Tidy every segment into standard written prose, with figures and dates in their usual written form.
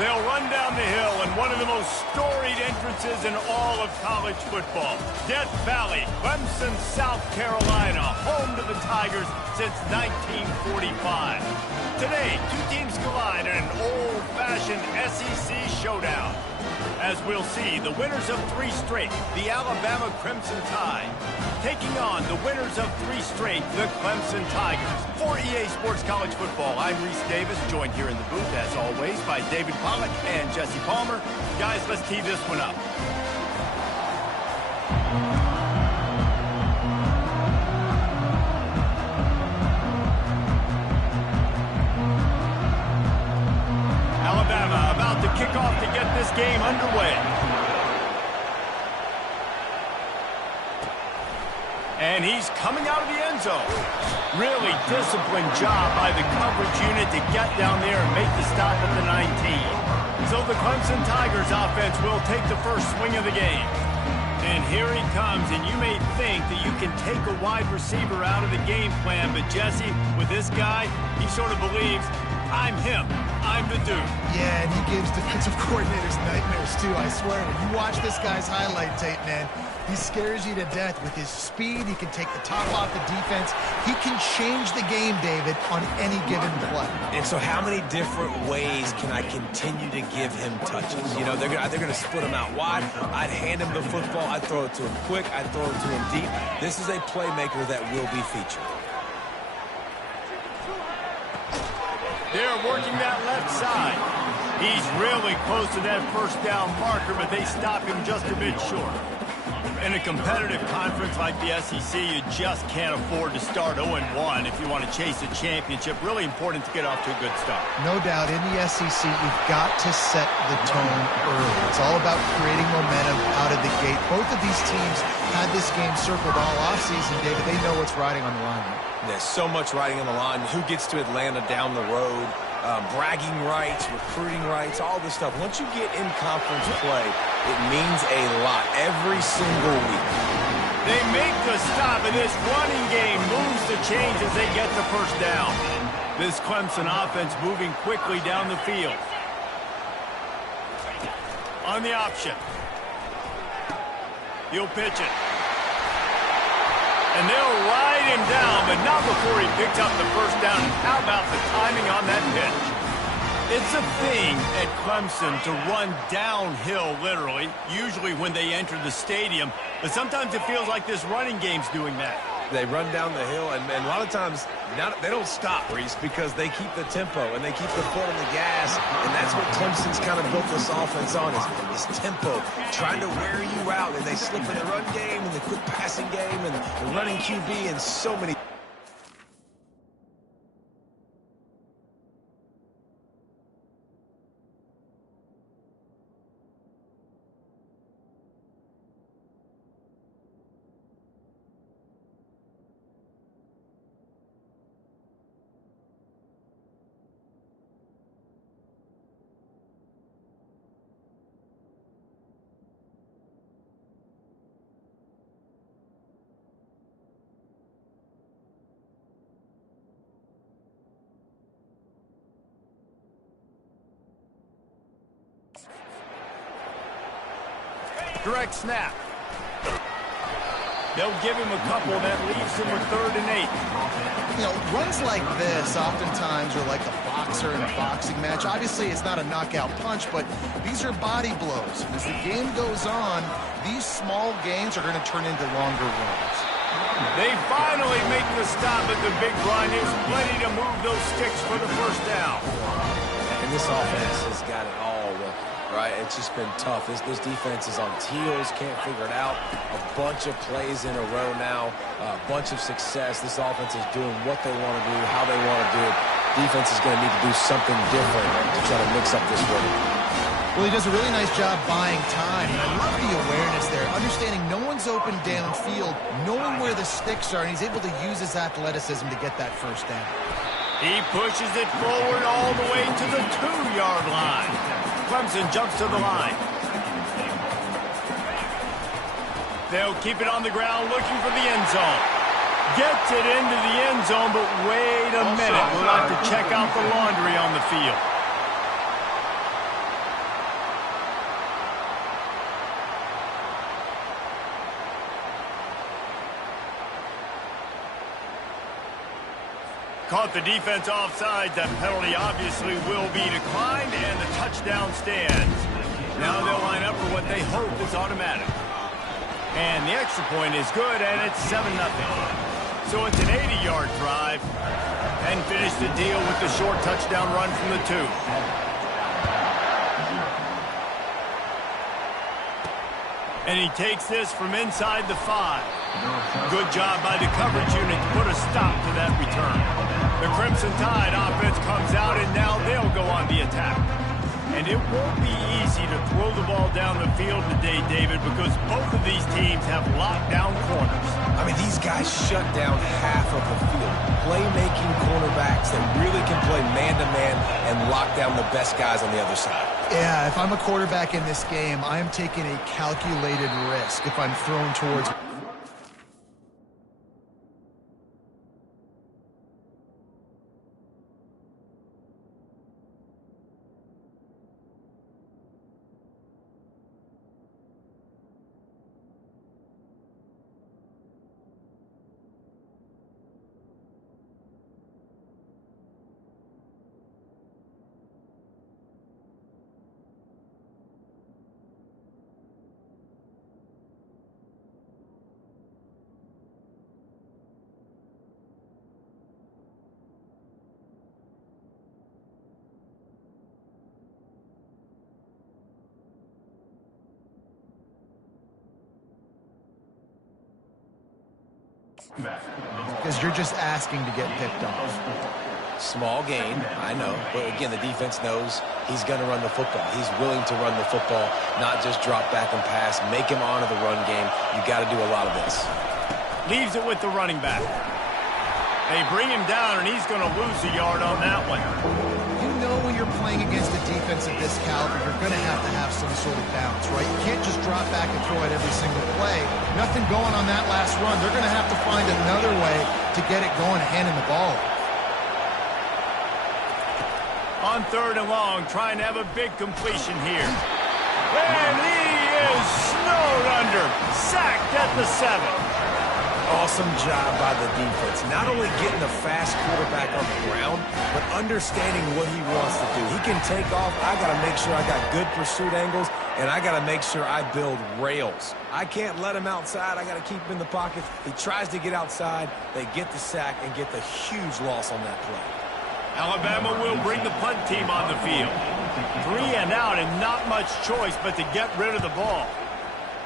They'll run down the hill in one of the most storied entrances in all of college football. Death Valley, Clemson, South Carolina, home to the Tigers since 1945. Today, two teams collide in an old-fashioned SEC showdown. As we'll see, the winners of 3 straight, the Alabama Crimson Tide, taking on the winners of 3 straight, the Clemson Tigers. For EA Sports College Football, I'm Reese Davis, joined here in the booth, as always, by David Pollack and Jesse Palmer. Guys, let's tee this one up. Alabama about to kick off to get this game underway. And he's coming out of the end zone. Really disciplined job by the coverage unit to get down there and make the stop at the 19. So the Clemson Tigers offense will take the first swing of the game. And here he comes, and you may think that you can take a wide receiver out of the game plan, but Jesse, with this guy, he sort of believes, I'm him. I'm the dude. Yeah, and he gives defensive coordinators nightmares, too, I swear. When you watch this guy's highlight tape, man, he scares you to death with his speed. He can take the top off the defense. He can change the game, David, on any given play. And so how many different ways can I continue to give him touches? You know, they're going to split him out wide. I'd hand him the football. I'd throw it to him quick. I'd throw it to him deep. This is a playmaker that will be featured. They're working that left side. He's really close to that first down marker, but they stop him just a bit short. In a competitive conference like the SEC, you just can't afford to start 0-1 if you want to chase a championship. Really important to get off to a good start. No doubt, in the SEC, you've got to set the tone early. It's all about creating momentum out of the gate. Both of these teams had this game circled all offseason, David. They know what's riding on the line. There's so much riding on the line. Who gets to Atlanta down the road? Bragging rights, recruiting rights, all this stuff. Once you get in conference play, it means a lot every single week. They make the stop, and this running game moves the chains as they get the first down. This Clemson offense moving quickly down the field. On the option. He'll pitch it. And they'll ride him down, but not before he picked up the first down. And how about the timing on that pitch? It's a thing at Clemson to run downhill, literally, usually when they enter the stadium. But sometimes it feels like this running game's doing that. They run down the hill, and a lot of times they don't stop, Reese, because they keep the tempo and they keep the foot on the gas, and that's what Clemson's kind of built this offense on is tempo, trying to wear you out, and they slip in the run game and the quick passing game and the running QB and so many. Direct snap. They'll give him a couple that leaves him with 3rd and 8. You know, runs like this oftentimes are like a boxer in a boxing match. Obviously, it's not a knockout punch, but these are body blows. As the game goes on, these small gains are going to turn into longer runs. They finally make the stop at the big run. There's plenty to move those sticks for the first down. And this offense has got it all working. Right, it's just been tough. This defense is on heels, can't figure it out. A bunch of plays in a row now, a bunch of success. This offense is doing what they want to do, how they want to do it. Defense is going to need to do something different to try to mix up this rhythm. Well, he does a really nice job buying time, and I love the awareness there, understanding no one's open downfield, knowing where the sticks are, and he's able to use his athleticism to get that first down. He pushes it forward all the way to the 2-yard line. Clemson jumps to the line. They'll keep it on the ground looking for the end zone. Gets it into the end zone, but wait a minute. We'll have to check out the laundry on the field. Caught the defense offside. That penalty obviously will be declined, and the touchdown stands. Now they'll line up for what they hope is automatic. And the extra point is good, and it's 7-0. So it's an 80-yard drive, and finish the deal with the short touchdown run from the 2. And he takes this from inside the 5. Good job by the coverage unit to put a stop to that return. The Crimson Tide offense comes out, and now they'll go on the attack. And it won't be easy to throw the ball down the field today, David, because both of these teams have lockdown corners. I mean, these guys shut down half of the field. Playmaking cornerbacks that really can play man-to-man and lock down the best guys on the other side. Yeah, if I'm a quarterback in this game, I'm taking a calculated risk if I'm thrown towards... Because you're just asking to get picked off. Small gain, I know. But again, the defense knows he's going to run the football. He's willing to run the football, not just drop back and pass. Make him honor the run game. You got to do a lot of this. Leaves it with the running back. They bring him down, and he's going to lose a yard on that one. You know when you're playing against a defense of this caliber, you're going to have some sort of balance, right? You can't just drop back and throw it every single play. Nothing going on that last run. They're going to have to find another way to get it going, handing the ball. On 3rd and long, trying to have a big completion here. And he is snowed under. Sacked at the 7. Awesome job by the defense. Not only getting a fast quarterback on the ground, but understanding what he wants to do. He can take off. I got to make sure I got good pursuit angles, and I got to make sure I build rails. I can't let him outside. I got to keep him in the pocket. He tries to get outside. They get the sack and get the huge loss on that play. Alabama will bring the punt team on the field. 3 and out, and not much choice but to get rid of the ball.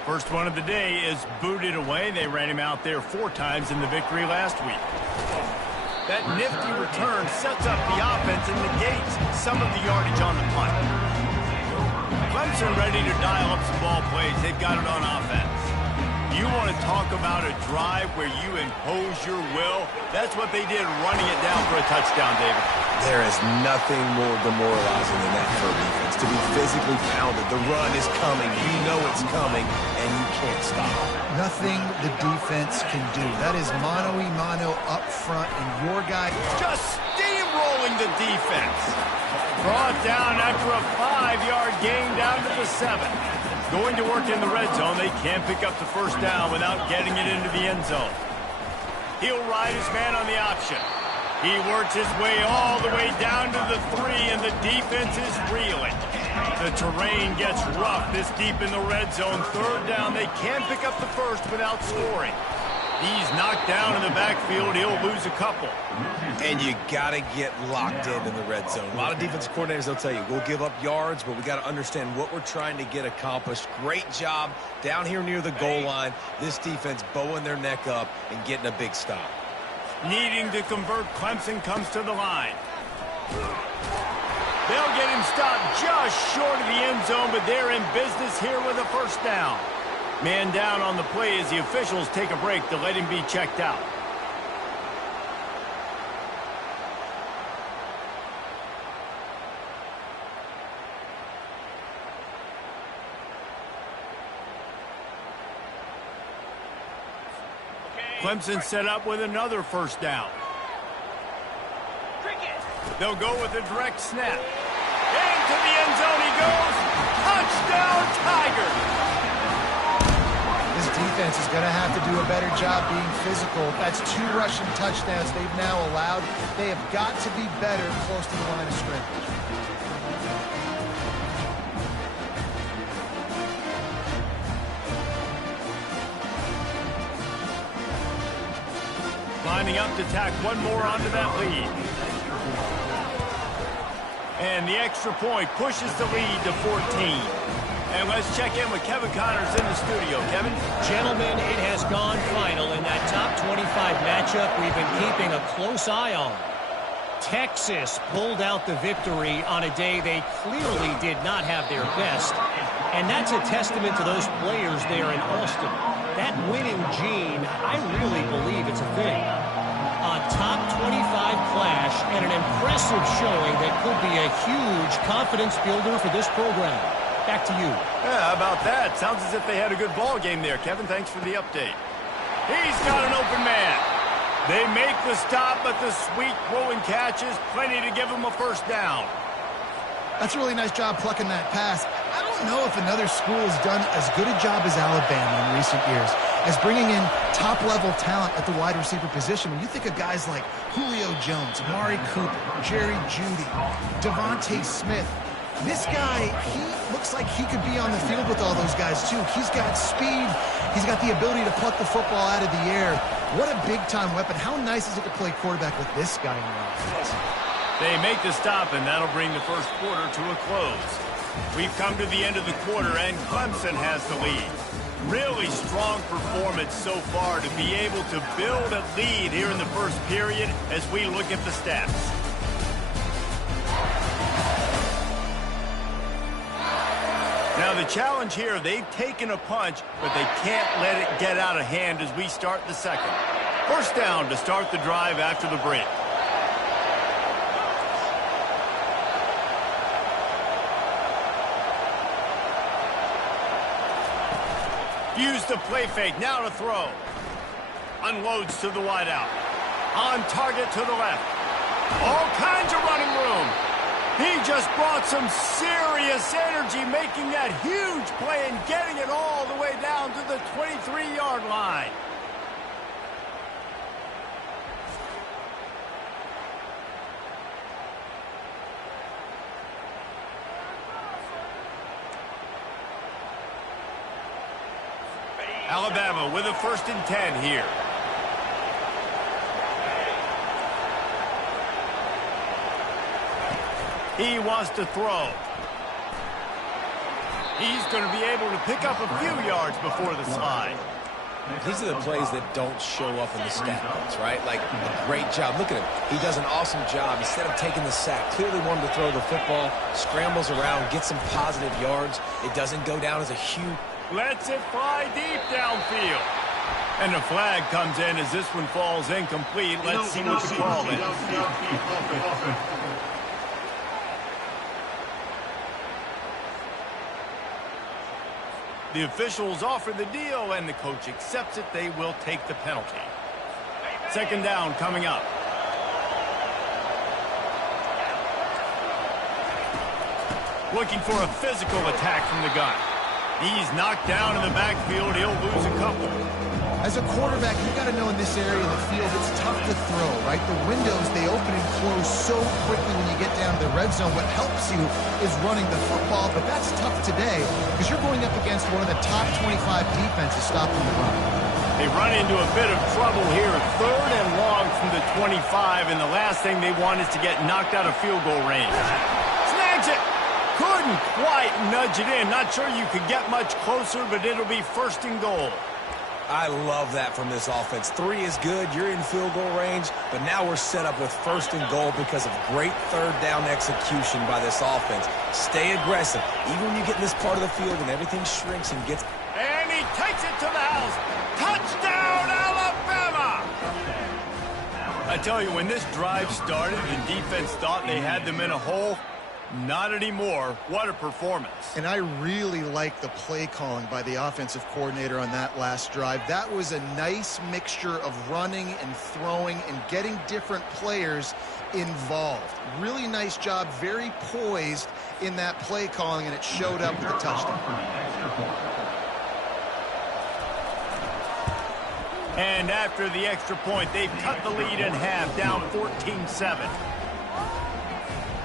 First one of the day is booted away. They ran him out there 4 times in the victory last week. That nifty return sets up the offense and negates some of the yardage on the punt. Clemson ready to dial up some ball plays. They've got it on offense. You want to talk about a drive where you impose your will? That's what they did, running it down for a touchdown, David. There is nothing more demoralizing than that for a defense. To be physically pounded. The run is coming. You know it's coming, and you can't stop. Nothing the defense can do. That is mano-a-mano up front, and your guy... Just steamrolling the defense. Brought down after a 5-yard gain down to the 7. Going to work in the red zone. They can't pick up the first down without getting it into the end zone. He'll ride his man on the option. He works his way all the way down to the 3, and the defense is reeling. The terrain gets rough this deep in the red zone. 3rd down. They can't pick up the first without scoring. He's knocked down in the backfield. He'll lose a couple. And you got to get locked in the red zone. A lot of defensive coordinators, they'll tell you, we'll give up yards, but we got to understand what we're trying to get accomplished. Great job down here near the goal line. This defense bowing their neck up and getting a big stop. Needing to convert, Clemson comes to the line. They'll get him stopped just short of the end zone, but they're in business here with a first down. Man down on the play as the officials take a break to let him be checked out. Clemson set up with another first down. They'll go with a direct snap. Into the end zone he goes. Touchdown, Tigers! This defense is going to have to do a better job being physical. That's 2 rushing touchdowns they've now allowed. They have got to be better close to the line of scrimmage. Lining up to tack one more onto that lead. And the extra point pushes the lead to 14. And let's check in with Kevin Connors in the studio. Kevin? Gentlemen, it has gone final in that top 25 matchup we've been keeping a close eye on. Texas pulled out the victory on a day they clearly did not have their best. And that's a testament to those players there in Austin. That winning gene, I really believe it's a thing. A top 25 clash and an impressive showing that could be a huge confidence builder for this program. Back to you. Yeah, how about that? Sounds as if they had a good ball game there. Kevin, thanks for the update. He's got an open man. They make the stop, but the sweet throwing catch is plenty to give him a first down. That's a really nice job plucking that pass. I don't know if another school has done as good a job as Alabama in recent years as bringing in top-level talent at the wide receiver position. When you think of guys like Julio Jones, Amari Cooper, Jerry Jeudy, Devontae Smith, this guy, he looks like he could be on the field with all those guys, too. He's got speed. He's got the ability to pluck the football out of the air. What a big-time weapon. How nice is it to play quarterback with this guy in the offense? They make the stop, and that'll bring the first quarter to a close. We've come to the end of the quarter, and Clemson has the lead. Really strong performance so far to be able to build a lead here in the first period as we look at the stats. Now the challenge here, they've taken a punch, but they can't let it get out of hand as we start the second. First down to start the drive after the break. Use the play fake, now to throw. Unloads to the wideout. On target to the left. All kinds of running room. He just brought some serious energy, making that huge play and getting it all the way down to the 23-yard line. Alabama with a 1st and 10 here. He wants to throw. He's going to be able to pick up a few yards before the slide. These are the plays that don't show up in the stat books, right? Like, a great job. Look at him. He does an awesome job. Instead of taking the sack, clearly wanted to throw the football, scrambles around, gets some positive yards. It doesn't go down as a huge... Lets it fly deep downfield. And the flag comes in as this one falls incomplete. Let's see what the call is. The officials offer the deal, and the coach accepts it. They will take the penalty. Second down coming up. Looking for a physical attack from the gun. He's knocked down in the backfield. He'll lose a couple. As a quarterback, you got to know in this area of the field, it's tough to throw, right? The windows, they open and close so quickly when you get down to the red zone. What helps you is running the football, but that's tough today because you're going up against one of the top 25 defenses stopping the run. They run into a bit of trouble here. 3rd and long from the 25, and the last thing they want is to get knocked out of field goal range. Snags it. Couldn't quite nudge it in. Not sure you could get much closer, but it'll be 1st and goal. I love that from this offense. 3 is good. You're in field goal range, but now we're set up with 1st and goal because of great 3rd down execution by this offense. Stay aggressive. Even when you get in this part of the field and everything shrinks and gets... And he takes it to the house. Touchdown, Alabama! I tell you, when this drive started, the defense thought they had them in a hole. Not anymore. What a performance. And I really like the play calling by the offensive coordinator on that last drive. That was a nice mixture of running and throwing and getting different players involved. Really nice job, very poised in that play calling, and it showed up with a touchdown. And after the extra point, they've cut the lead in half, down 14-7.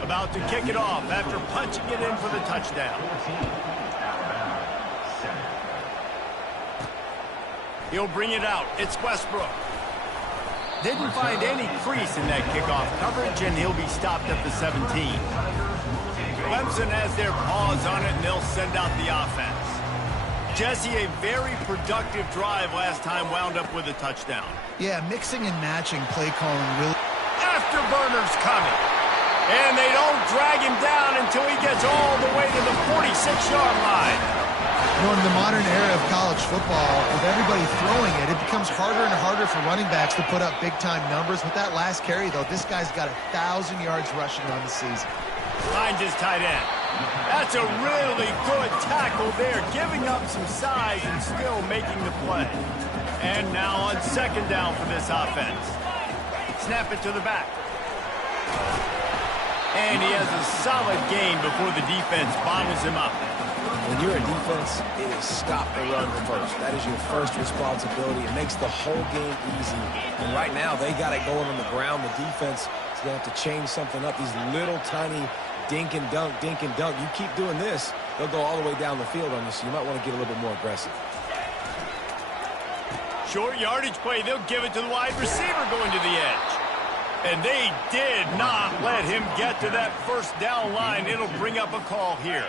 About to kick it off after punching it in for the touchdown. He'll bring it out. It's Westbrook. Didn't find any crease in that kickoff coverage, and he'll be stopped at the 17. Clemson has their paws on it, and they'll send out the offense. Jesse, a very productive drive last time wound up with a touchdown. Yeah, mixing and matching play calling really. Afterburner's coming. And they don't drag him down until he gets all the way to the 46-yard line. You know, in the modern era of college football, with everybody throwing it, it becomes harder and harder for running backs to put up big-time numbers. With that last carry, though, this guy's got 1,000 yards rushing on the season. Finds his tight end. That's a really good tackle there, giving up some size and still making the play. And now on second down for this offense. Snap it to the back. And he has a solid gain before the defense bottles him up. When you're a defense, it is stop the run first. That is your first responsibility. It makes the whole game easy. And right now, they got it going on the ground. The defense is going to have to change something up. These little tiny dink and dunk, dink and dunk. You keep doing this, they'll go all the way down the field on you, so you might want to get a little bit more aggressive. Short yardage play. They'll give it to the wide receiver going to the edge. And they did not let him get to that first down line. It'll bring up a call here.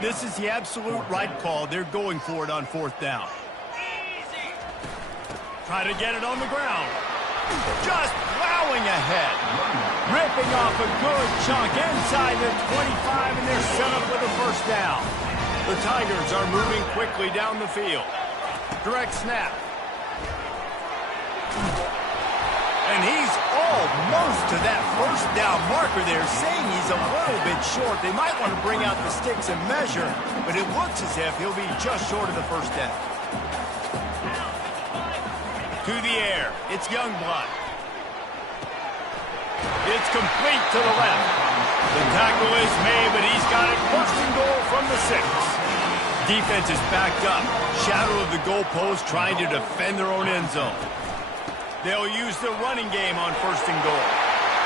This is the absolute right call. They're going for it on fourth down. Try to get it on the ground. Just plowing ahead. Ripping off a good chunk inside the 25, and they're set up with a first down. The Tigers are moving quickly down the field. Direct snap. And he's almost to that first down marker there, saying he's a little bit short. They might want to bring out the sticks and measure, but it looks as if he'll be just short of the first down. To the air, it's Youngblood. It's complete to the left. The tackle is made, but he's got it first and goal from the 6. Defense is backed up. Shadow of the goalpost trying to defend their own end zone. They'll use the running game on first and goal.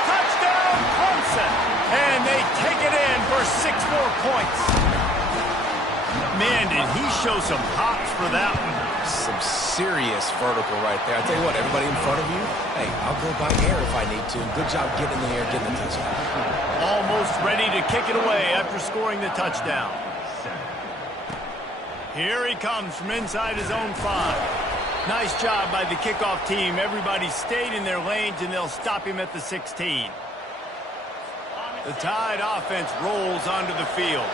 Touchdown, Clemson! And they take it in for 6 more points. Man, did he show some hops for that one. Some serious vertical right there. I tell you what, everybody in front of you, hey, I'll go by air if I need to. Good job getting in the air, getting the touchdown. Almost ready to kick it away after scoring the touchdown. Here he comes from inside his own 5. Nice job by the kickoff team. Everybody stayed in their lanes, and they'll stop him at the 16. The Tide offense rolls onto the field.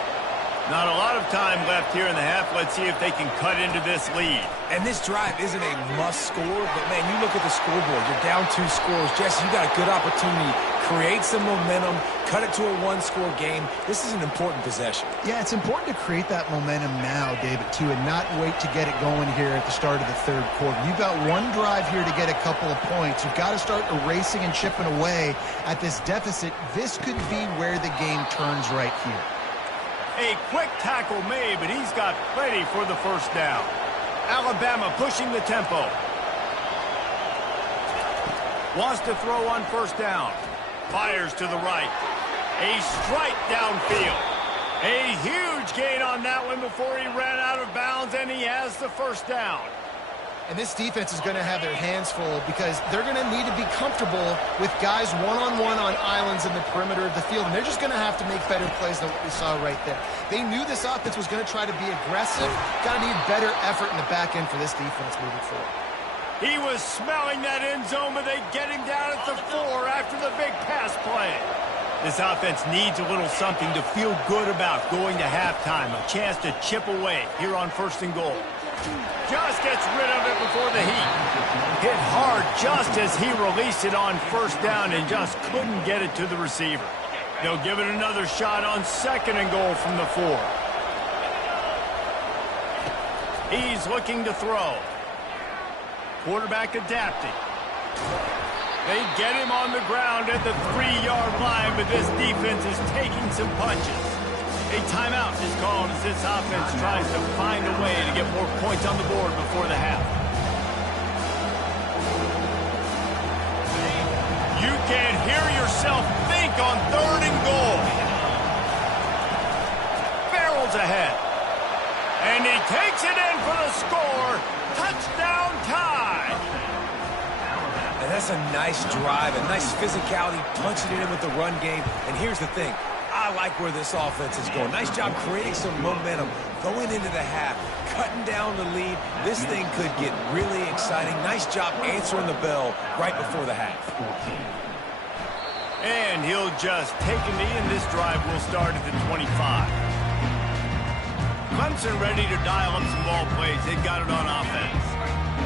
Not a lot of time left here in the half. Let's see if they can cut into this lead. And this drive isn't a must score, but, man, you look at the scoreboard. You're down 2 scores. Jesse, you got a good opportunity. Create some momentum. Cut it to a 1-score game. This is an important possession. Yeah, it's important to create that momentum now, David, too, and not wait to get it going here at the start of the third quarter. You've got one drive here to get a couple of points. You've got to start erasing and chipping away at this deficit. This could be where the game turns right here. A quick tackle made, but he's got plenty for the first down. Alabama pushing the tempo. Wants to throw on first down. Fires to the right. A strike downfield. A huge gain on that one before he ran out of bounds, and he has the first down. And this defense is going to have their hands full because they're going to need to be comfortable with guys one-on-one on islands in the perimeter of the field. And they're just going to have to make better plays than what we saw right there. They knew this offense was going to try to be aggressive. Got to need better effort in the back end for this defense moving forward. He was smelling that end zone, but they get him down at the 4 after the big pass play. This offense needs a little something to feel good about going to halftime. A chance to chip away here on first and goal. Just gets rid of it before the heat. Hit hard just as he released it on first down and just couldn't get it to the receiver. They'll give it another shot on second and goal from the 4. He's looking to throw. Quarterback adapting. They get him on the ground at the 3-yard line, but this defense is taking some punches. A timeout is called as this offense tries to find a way to get more points on the board before the half. And hear yourself think on 3rd and goal. Barrels ahead. And he takes it in for the score. Touchdown tie. And that's a nice drive, a nice physicality, punching it in with the run game. And here's the thing. I like where this offense is going. Nice job creating some momentum going into the half, cutting down the lead. This thing could get really exciting. Nice job answering the bell right before the half. And he'll just take a knee, and this drive will start at the 25. Clemson ready to dial up some ball plays. They've got it on offense.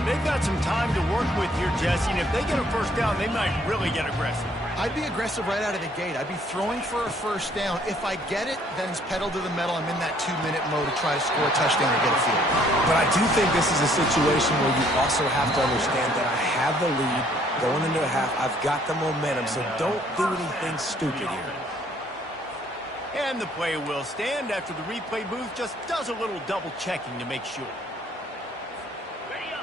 They've got some time to work with here, Jesse, and if they get a first down, they might really get aggressive. I'd be aggressive right out of the gate. I'd be throwing for a first down. If I get it, then it's pedal to the metal. I'm in that 2-minute mode to try to score a touchdown or get a field. But I do think this is a situation where you also have to understand that I have the lead going into a half. I've got the momentum, so don't do anything stupid here. And the play will stand after the replay booth just does a little double checking to make sure.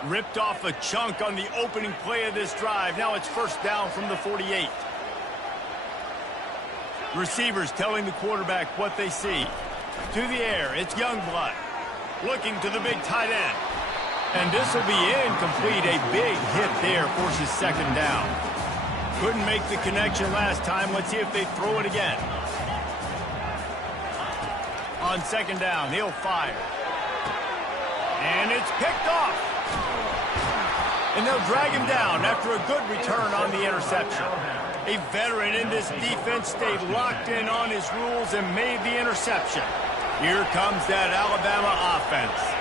Ripped off a chunk on the opening play of this drive. Now it's first down from the 48. Receivers telling the quarterback what they see. To the air, it's Youngblood. Looking to the big tight end. And this will be incomplete. A big hit there forces second down. Couldn't make the connection last time. Let's see if they throw it again. On second down, he'll fire. And it's picked off. And they'll drag him down after a good return on the interception. A veteran in this defense stayed locked in on his rules and made the interception. Here comes that Alabama offense.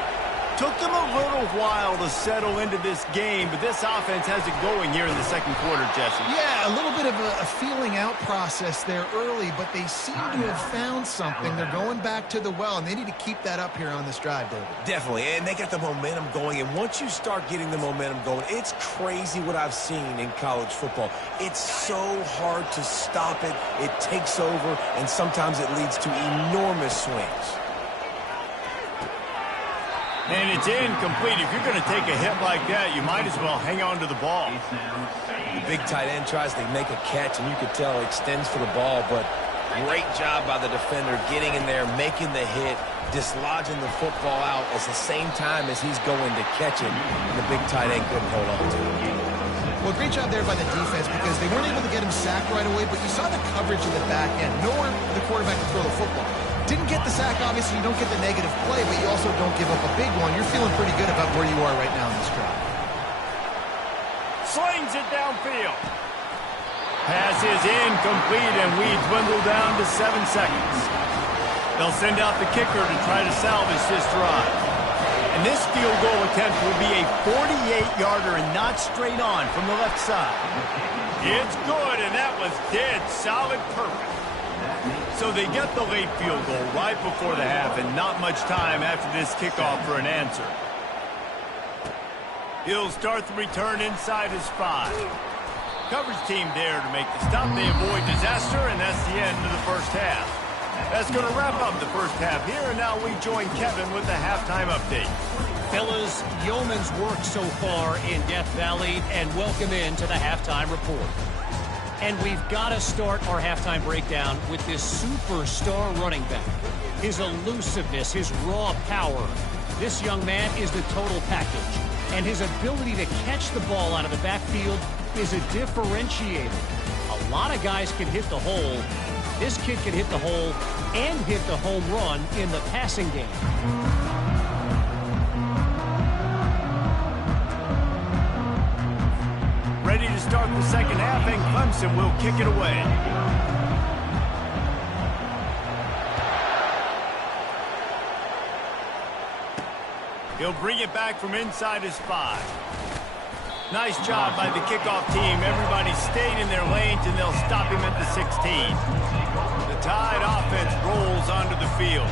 Took them a little while to settle into this game, but this offense has it going here in the second quarter, Jesse. Yeah, a little bit of a feeling out process there early, but they seem to have found something. They're going back to the well, and they need to keep that up here on this drive, David. Definitely, and they got the momentum going, and once you start getting the momentum going, it's crazy what I've seen in college football. It's so hard to stop it. It takes over, and sometimes it leads to enormous swings. And it's incomplete. If you're going to take a hit like that, you might as well hang on to the ball. The big tight end tries to make a catch, and you could tell extends for the ball, but great job by the defender getting in there, making the hit, dislodging the football out at the same time as he's going to catch it, and the big tight end couldn't hold on to it. Well, great job there by the defense because they weren't able to get him sacked right away, but you saw the coverage in the back end. Nowhere for the quarterback to throw the football. Didn't get the sack, obviously. You don't get the negative play, but you also don't give up a big one. You're feeling pretty good about where you are right now in this drive. Slings it downfield. Pass is incomplete, and we dwindle down to 7 seconds. They'll send out the kicker to try to salvage this drive. And this field goal attempt will be a 48-yarder and not straight on from the left side. It's good, and that was dead solid perfect. So they get the late field goal right before the half and not much time after this kickoff for an answer. He'll start the return inside his 5. Coverage team there to make the stop. They avoid disaster, and that's the end of the first half. That's going to wrap up the first half here, and now we join Kevin with the halftime update. Fellas, yeoman's work so far in Death Valley, and welcome into the halftime report. And we've got to start our halftime breakdown with this superstar running back. His elusiveness, his raw power. This young man is the total package. And his ability to catch the ball out of the backfield is a differentiator. A lot of guys can hit the hole. This kid can hit the hole and hit the home run in the passing game. Ready to start the second half, and Clemson will kick it away. He'll bring it back from inside his 5. Nice job by the kickoff team. Everybody stayed in their lanes, and they'll stop him at the 16. The Tide offense rolls onto the field.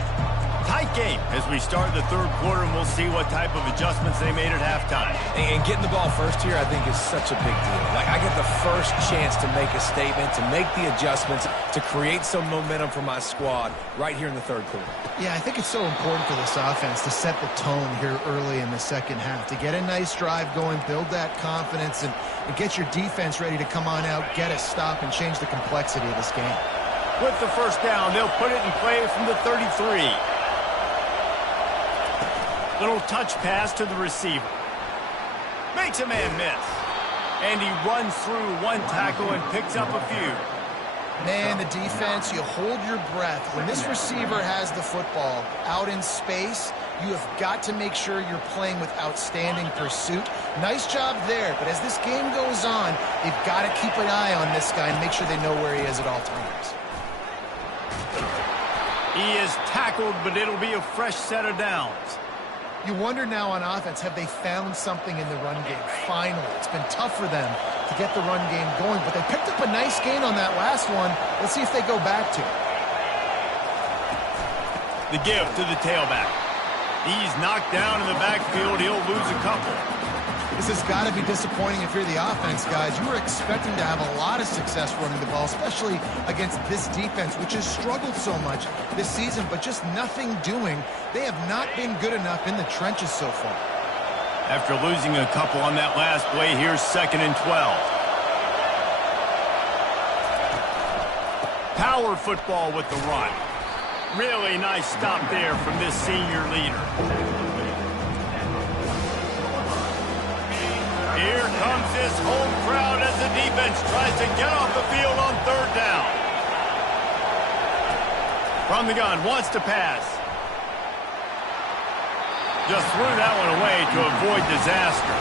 Tight game as we start the third quarter, and we'll see what type of adjustments they made at halftime. And getting the ball first here, I think, is such a big deal. Like, I get the first chance to make a statement, to make the adjustments, to create some momentum for my squad right here in the third quarter. Yeah, I think it's so important for this offense to set the tone here early in the second half, to get a nice drive going, build that confidence, and get your defense ready to come on out, get a stop, and change the complexity of this game. With the first down, they'll put it in play from the 33. Little touch pass to the receiver. Makes a man miss. And he runs through one tackle and picks up a few. Man, the defense, you hold your breath. When this receiver has the football out in space, you have got to make sure you're playing with outstanding pursuit. Nice job there, but as this game goes on, they've got to keep an eye on this guy and make sure they know where he is at all times. He is tackled, but it'll be a fresh set of downs. You wonder now on offense, have they found something in the run game? Finally, it's been tough for them to get the run game going, but they picked up a nice gain on that last one. Let's see if they go back to it. The give to the tailback. He's knocked down in the backfield. He'll lose a couple. This has got to be disappointing if you're the offense, guys. You were expecting to have a lot of success running the ball, especially against this defense, which has struggled so much this season, but just nothing doing. They have not been good enough in the trenches so far. After losing a couple on that last play, here's 2nd and 12. Power football with the run. Really nice stop there from this senior leader. Here comes this home crowd as the defense tries to get off the field on third down. From the gun, wants to pass. Just threw that one away to avoid disaster.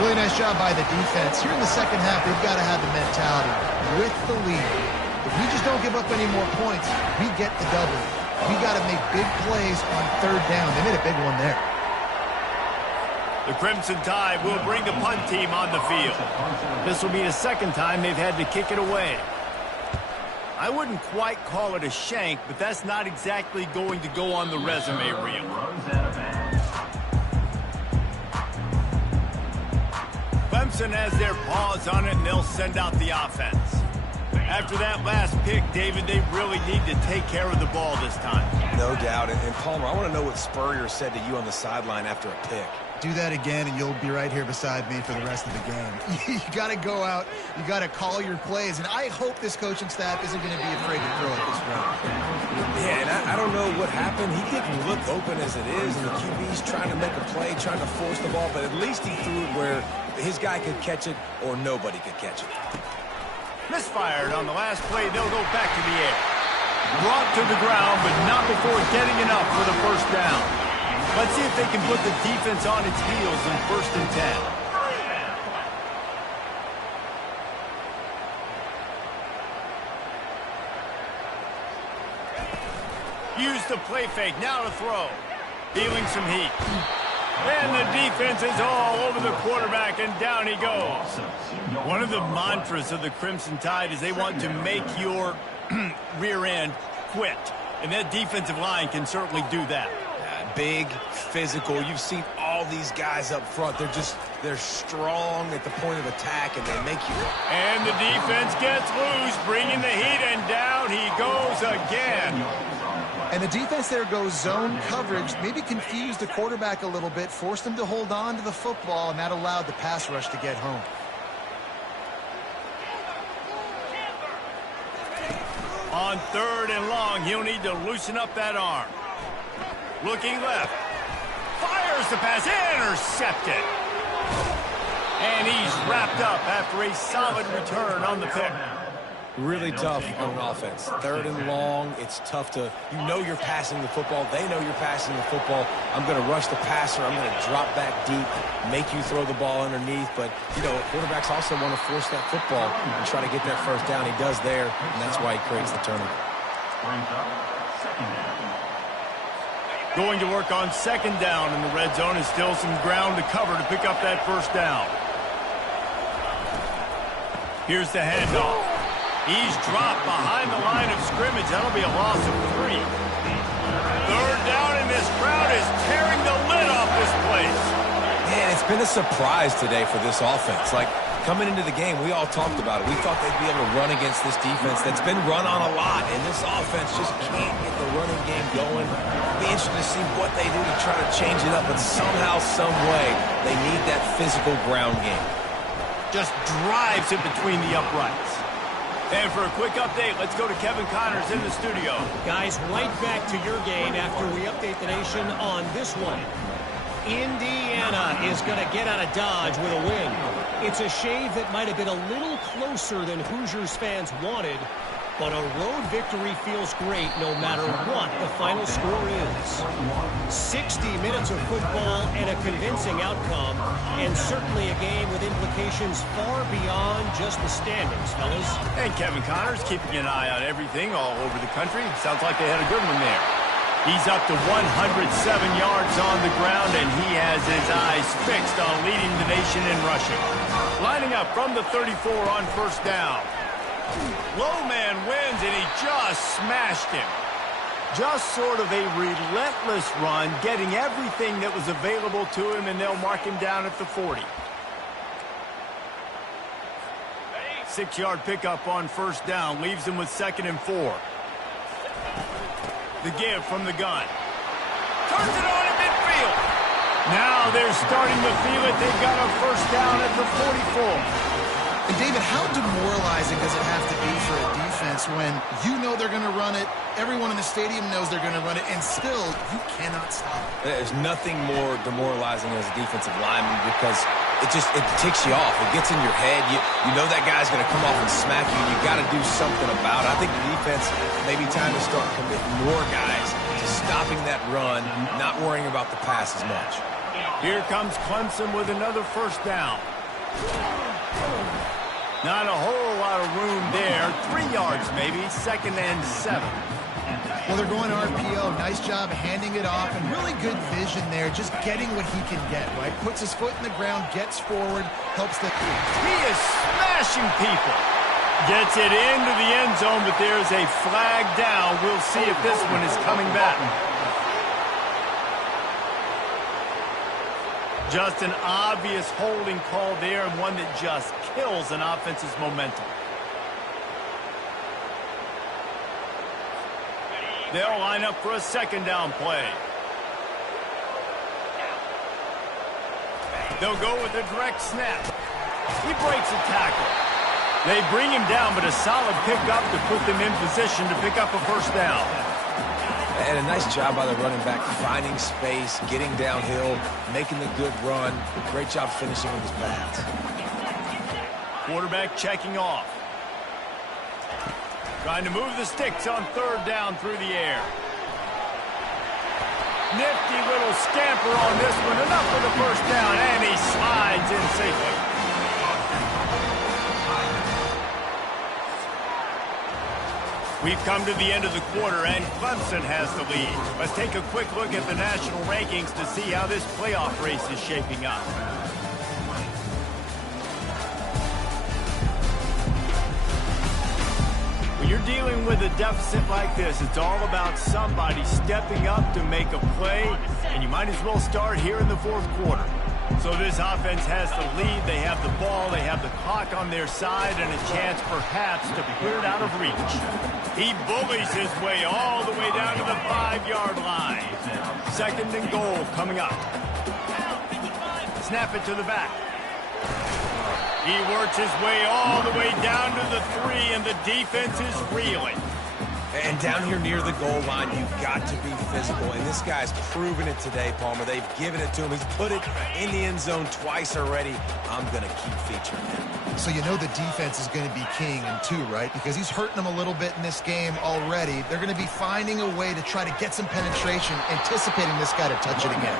Really nice job by the defense. Here in the second half, they've got to have the mentality with the lead. If we just don't give up any more points, we get the W. We got to make big plays on third down. They made a big one there. The Crimson Tide will bring the punt team on the field. This will be the second time they've had to kick it away. I wouldn't quite call it a shank, but that's not exactly going to go on the resume reel. Clemson has their paws on it, and they'll send out the offense. After that last pick, David, they really need to take care of the ball this time. No doubt. And Palmer, I want to know what Spurrier said to you on the sideline after a pick. Do that again, and you'll be right here beside me for the rest of the game. You got to go out. You got to call your plays. And I hope this coaching staff isn't going to be afraid to throw it this round. Yeah, and I don't know what happened. He didn't look open as it is, and the QB's trying to make a play, trying to force the ball, but at least he threw it where his guy could catch it or nobody could catch it. Misfired on the last play. They'll go back to the air. Brought to the ground, but not before getting enough for the first down. Let's see if they can put the defense on its heels in 1st and 10. Use the play fake. Now to throw. Feeling some heat. And the defense is all over the quarterback, and down he goes. One of the mantras of the Crimson Tide is they want to make your rear end quit. And that defensive line can certainly do that. Big, physical. You've seen all these guys up front. They're strong at the point of attack, and they make you. And the defense gets loose, bringing the heat, and down he goes again. And the defense there goes zone coverage, maybe confused the quarterback a little bit, forced him to hold on to the football, and that allowed the pass rush to get home. On 3rd and long, he'll need to loosen up that arm. Looking left. Fires the pass. Intercepted. And he's wrapped up after a solid return on the pick. Really tough on offense. 3rd and long, it's tough to, you know you're passing the football. They know you're passing the football. I'm going to rush the passer. I'm going to drop back deep, make you throw the ball underneath. But, you know, quarterbacks also want to force that football and try to get that first down. He does there, and that's why he creates the turnover. Going to work on 2nd down in the red zone, and still some ground to cover to pick up that first down. Here's the handoff. He's dropped behind the line of scrimmage. That'll be a loss of 3. 3rd down This crowd is tearing the lid off this place. Man, it's been a surprise today for this offense. Like, coming into the game, we all talked about it. We thought they'd be able to run against this defense that's been run on a lot, and this offense just can't get the running game going. It'll be interesting to see what they do to try to change it up, but somehow, some way, they need that physical ground game. Just drives it between the uprights. And for a quick update, let's go to Kevin Connors in the studio. Guys, right back to your game after we update the nation on this one. Indiana is going to get out of Dodge with a win. It's a shave that might have been a little closer than Hoosiers fans wanted, but a road victory feels great no matter what the final score is. 60 minutes of football and a convincing outcome, and certainly a game with implications far beyond just the standings, fellas. And Kevin Connors keeping an eye on everything all over the country. Sounds like they had a good one there. He's up to 107 yards on the ground, and he has his eyes fixed on leading the nation in rushing. Lining up from the 34 on first down. Low man wins, and he just smashed him. Just sort of a relentless run, getting everything that was available to him, and they'll mark him down at the 40. 6-yard pickup on first down, leaves him with 2nd and 4. The give from the gun. Turns it on in midfield. Now they're starting to feel it. They've got a first down at the 44. And David, how demoralizing does it have to be for a defense when you know they're going to run it, everyone in the stadium knows they're going to run it, and still you cannot stop it? There's nothing more demoralizing as a defensive lineman because it ticks you off. It gets in your head. You know that guy's going to come off and smack you, and you got to do something about it. I think the defense may be time to start committing more guys to stopping that run, not worrying about the pass as much. Here comes Clemson with another first down. Not a whole lot of room there. 3 yards maybe, 2nd and 7. Well, they're going RPO. Nice job handing it off, and really good vision there, just getting what he can get, right? Puts his foot in the ground, gets forward, helps the... He is smashing people. Gets it into the end zone, but there's a flag down. We'll see if this one is coming back. Just an obvious holding call there, and one that just kills an offense's momentum. They'll line up for a 2nd down play. They'll go with a direct snap. He breaks a tackle. They bring him down, but a solid pickup to put them in position to pick up a first down. And a nice job by the running back, finding space, getting downhill, making the good run. Great job finishing with his pads. Quarterback checking off. Trying to move the sticks on 3rd down through the air. Nifty little scamper on this one. Enough for the first down, and he slides in safely. We've come to the end of the quarter, and Clemson has the lead. Let's take a quick look at the national rankings to see how this playoff race is shaping up. When you're dealing with a deficit like this, it's all about somebody stepping up to make a play, and you might as well start here in the 4th quarter. So this offense has the lead. They have the ball. They have the clock on their side and a chance perhaps to put it out of reach. He bullies his way all the way down to the 5-yard line. 2nd and goal coming up. Snap it to the back. He works his way all the way down to the 3, and the defense is reeling. And down here near the goal line, you've got to be physical. And this guy's proven it today, Palmer. They've given it to him. He's put it in the end zone twice already. I'm going to keep featuring him. So you know the defense is going to be king in 2, right? Because he's hurting them a little bit in this game already. They're going to be finding a way to try to get some penetration, anticipating this guy to touch it again.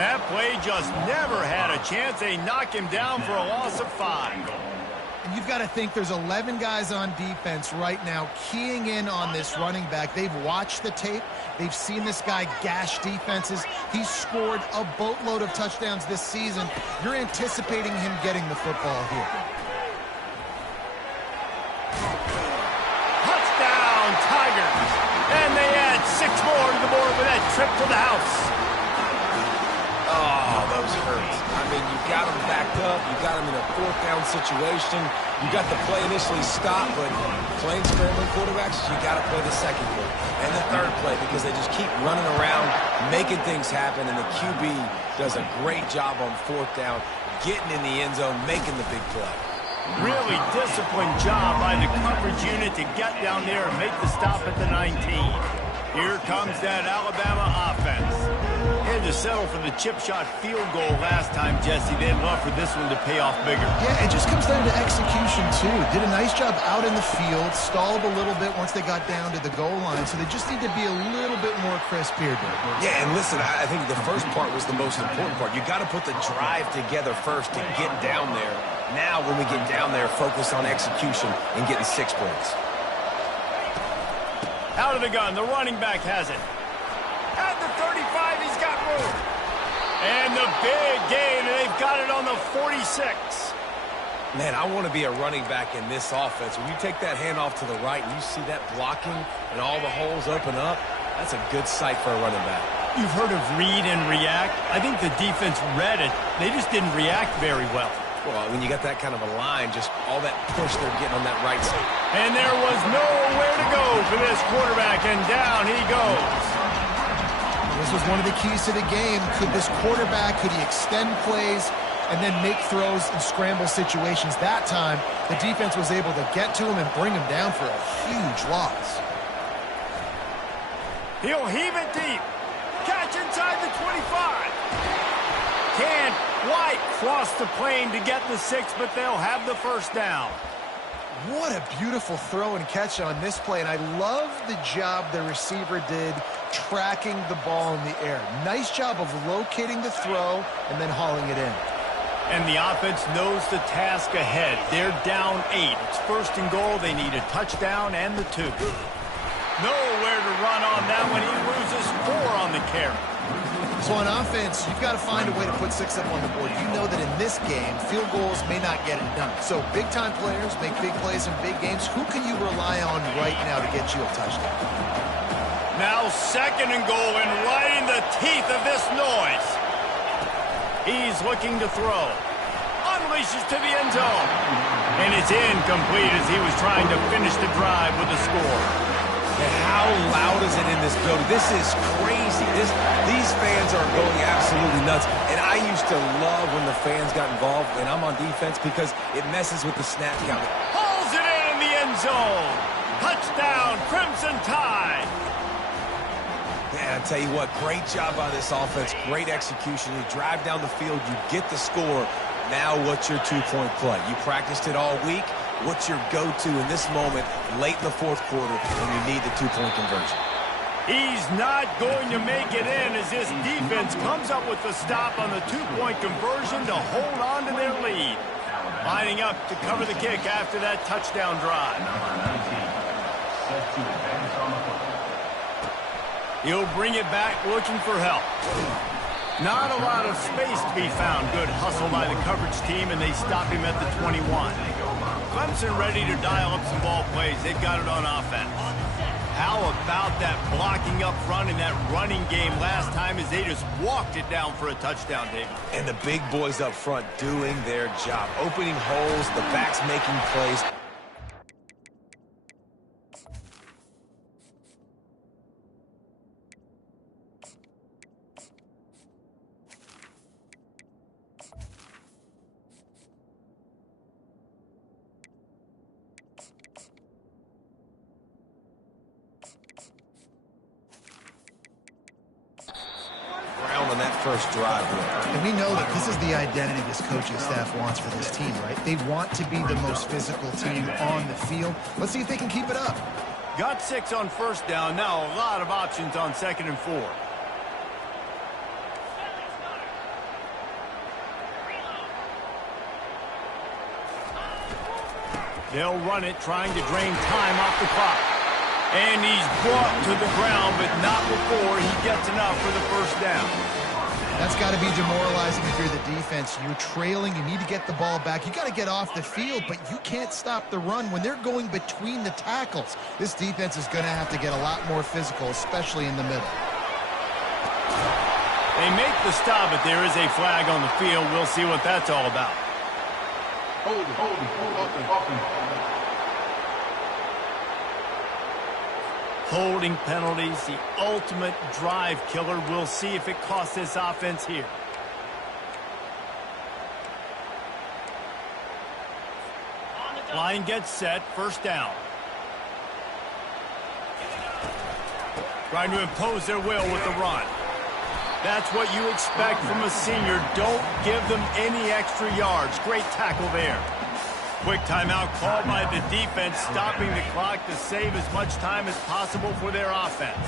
That play just never had a chance. They knock him down for a loss of 5. And you've got to think there's 11 guys on defense right now keying in on this running back. They've watched the tape. They've seen this guy gash defenses. He's scored a boatload of touchdowns this season. You're anticipating him getting the football here. Touchdown, Tigers. And they add 6 more to the board with that trip to the house. Oh, those hurt. I mean, you got them backed up. You got them in a fourth down situation. You got the play initially stopped, but playing scrambling quarterbacks, you got to play the second play and the third play because they just keep running around, making things happen, and the QB does a great job on fourth down, getting in the end zone, making the big play. Really disciplined job by the coverage unit to get down there and make the stop at the 19. Here comes that Alabama offense. Had to settle for the chip shot field goal last time, Jesse. They'd love for this one to pay off bigger. Yeah, it just comes down to execution, too. Did a nice job out in the field, stalled a little bit once they got down to the goal line, so they just need to be a little bit more crisp here, Dirk. Yeah, and listen, I think the first part was the most important part. You got to put the drive together first to get down there. Now, when we get down there, focus on execution and getting 6 points. Out of the gun, the running back has it. At the 35, he's got room. And the big gain, and they've got it on the 46. Man, I want to be a running back in this offense. When you take that handoff to the right and you see that blocking and all the holes open up, that's a good sight for a running back. You've heard of read and react. I think the defense read it. They just didn't react very well. Well, when you got that kind of a line, just all that push they're getting on that right side. And there was nowhere to go for this quarterback, and down he goes. This was one of the keys to the game. Could this quarterback, could he extend plays and then make throws in scramble situations? That time, the defense was able to get to him and bring him down for a huge loss. He'll heave it deep. Catch inside the 25. Can't quite cross the plane to get the 6, but they'll have the first down. What a beautiful throw and catch on this play, and I love the job the receiver did tracking the ball in the air. Nice job of locating the throw and then hauling it in. And the offense knows the task ahead. They're down 8. It's first and goal. They need a touchdown and the 2. Nowhere to run on that one. He loses 4 on the carry. So on offense, you've got to find a way to put 6 up on the board. You know that in this game, field goals may not get it done. So big-time players make big plays in big games. Who can you rely on right now to get you a touchdown? Now second and goal, and right in the teeth of this noise. He's looking to throw. Unleashes to the end zone. And it's incomplete as he was trying to finish the drive with a score. And how loud is it in this building? This is crazy. These fans are going absolutely nuts. And I used to love when the fans got involved, and I'm on defense, because it messes with the snap count. Hauls it in the end zone. Touchdown, Crimson Tide. Man, I tell you what, great job by this offense. Great execution. You drive down the field, you get the score. Now what's your 2-point play? You practiced it all week. What's your go-to in this moment late in the fourth quarter when you need the 2-point conversion? He's not going to make it in as this defense comes up with the stop on the 2-point conversion to hold on to their lead. Lining up to cover the kick after that touchdown drive. He'll bring it back looking for help. Not a lot of space to be found. Good hustle by the coverage team, and they stop him at the 21. Clemson ready to dial up some ball plays. They've got it on offense. How about that blocking up front in that running game last time as they just walked it down for a touchdown, David? And the big boys up front doing their job. Opening holes, the backs making plays. On that first drive. And we know that this is the identity this coaching staff wants for this team, right? They want to be the most physical team on the field. Let's see if they can keep it up. Got 6 on first down. Now a lot of options on 2nd and 4. They'll run it, trying to drain time off the clock. And he's brought to the ground, but not before he gets enough for the first down. That's got to be demoralizing if you're the defense. You're trailing. You need to get the ball back. You got to get off the field, but you can't stop the run when they're going between the tackles. This defense is going to have to get a lot more physical, especially in the middle. They make the stop, but there is a flag on the field. We'll see what that's all about. Holding penalties, the ultimate drive killer. We'll see if it costs this offense here. Line gets set, first down. Trying to impose their will with the run. That's what you expect from a senior. Don't give them any extra yards. Great tackle there. Quick timeout called by the defense, stopping the clock to save as much time as possible for their offense.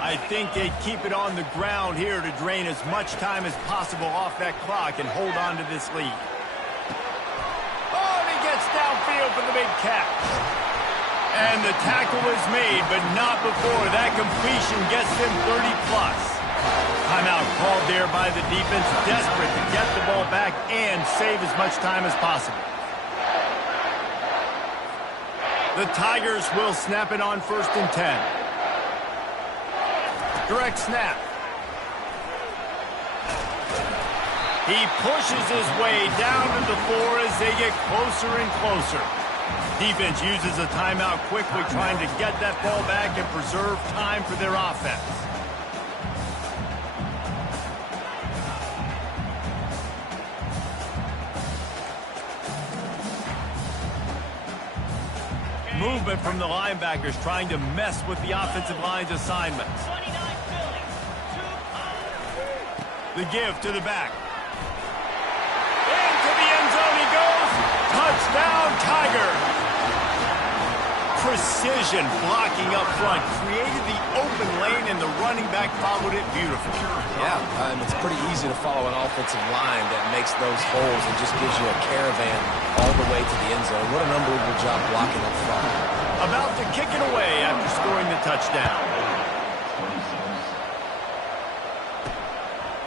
I think they'd keep it on the ground here to drain as much time as possible off that clock and hold on to this lead. Oh, and he gets downfield for the big catch. And the tackle is made, but not before that completion gets them 30-plus. Timeout called there by the defense, desperate to get the ball back and save as much time as possible. The Tigers will snap it on 1st and 10. Direct snap. He pushes his way down to the 4 as they get closer and closer. Defense uses a timeout quickly, trying to get that ball back and preserve time for their offense. Movement from the linebackers trying to mess with the offensive line's assignments. The give to the back. Into the end zone he goes. Touchdown, Tigers. Precision blocking up front created the open lane, and the running back followed it beautifully. Yeah, it's pretty easy to follow an offensive line that makes those holes and just gives you a caravan all the way to the end zone. What an unbelievable job blocking up front. About to kick it away after scoring the touchdown.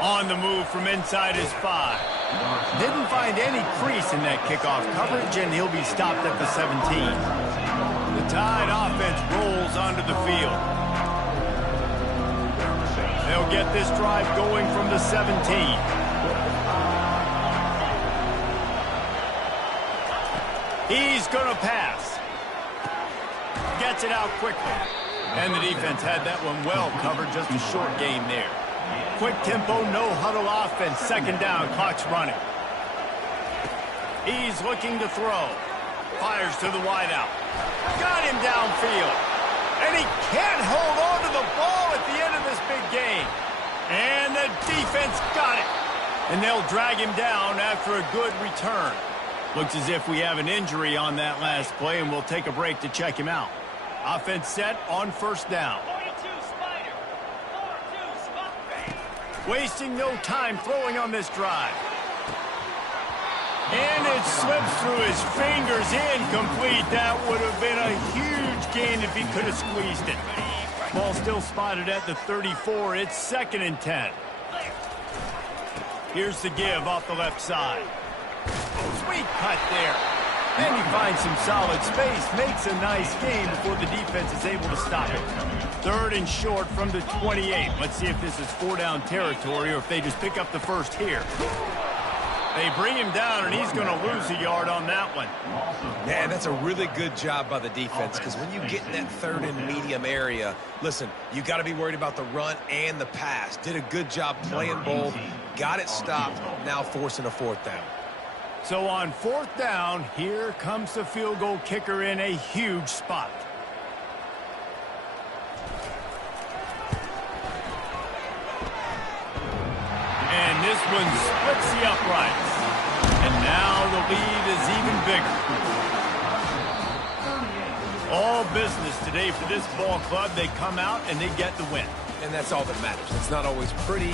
On the move from inside his 5. Didn't find any crease in that kickoff coverage, and he'll be stopped at the 17. The Tide offense rolls onto the field. They'll get this drive going from the 17. He's going to pass. Gets it out quickly. And the defense had that one well covered, just a short gain there. Quick tempo, no huddle offense. 2nd down, clock's running. He's looking to throw. Fires to the wideout. Got him downfield. And he can't hold on to the ball at the end of this big game. And the defense got it. And they'll drag him down after a good return. Looks as if we have an injury on that last play, and we'll take a break to check him out. Offense set on 1st down. Wasting no time throwing on this drive. And it slips through his fingers, incomplete. That would have been a huge gain if he could have squeezed it. Ball still spotted at the 34. It's 2nd and 10. Here's the give off the left side. Sweet cut there. Then he finds some solid space, makes a nice gain before the defense is able to stop it. 3rd and short from the 28. Let's see if this is 4-down territory or if they just pick up the first here. They bring him down, and he's going to lose a yard on that one. Man, that's a really good job by the defense, because when you get in that 3rd and medium area, listen, you got to be worried about the run and the pass. Did a good job playing both, got it stopped, now forcing a 4th down. So on 4th down, here comes the field goal kicker in a huge spot. And this one splits the uprights. And now the lead is even bigger. All business today for this ball club. They come out and they get the win. And that's all that matters. It's not always pretty.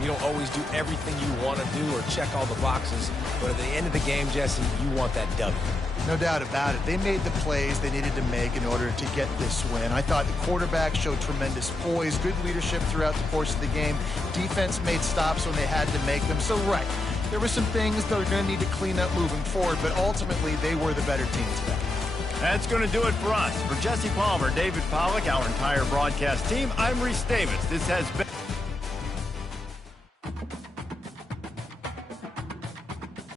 You don't always do everything you want to do or check all the boxes. But at the end of the game, Jesse, you want that W. No doubt about it. They made the plays they needed to make in order to get this win. I thought the quarterback showed tremendous poise, good leadership throughout the course of the game. Defense made stops when they had to make them. So, right, there were some things that are going to need to clean up moving forward, but ultimately they were the better team today. That's going to do it for us. For Jesse Palmer, David Pollack, our entire broadcast team, I'm Reese Davis. This has been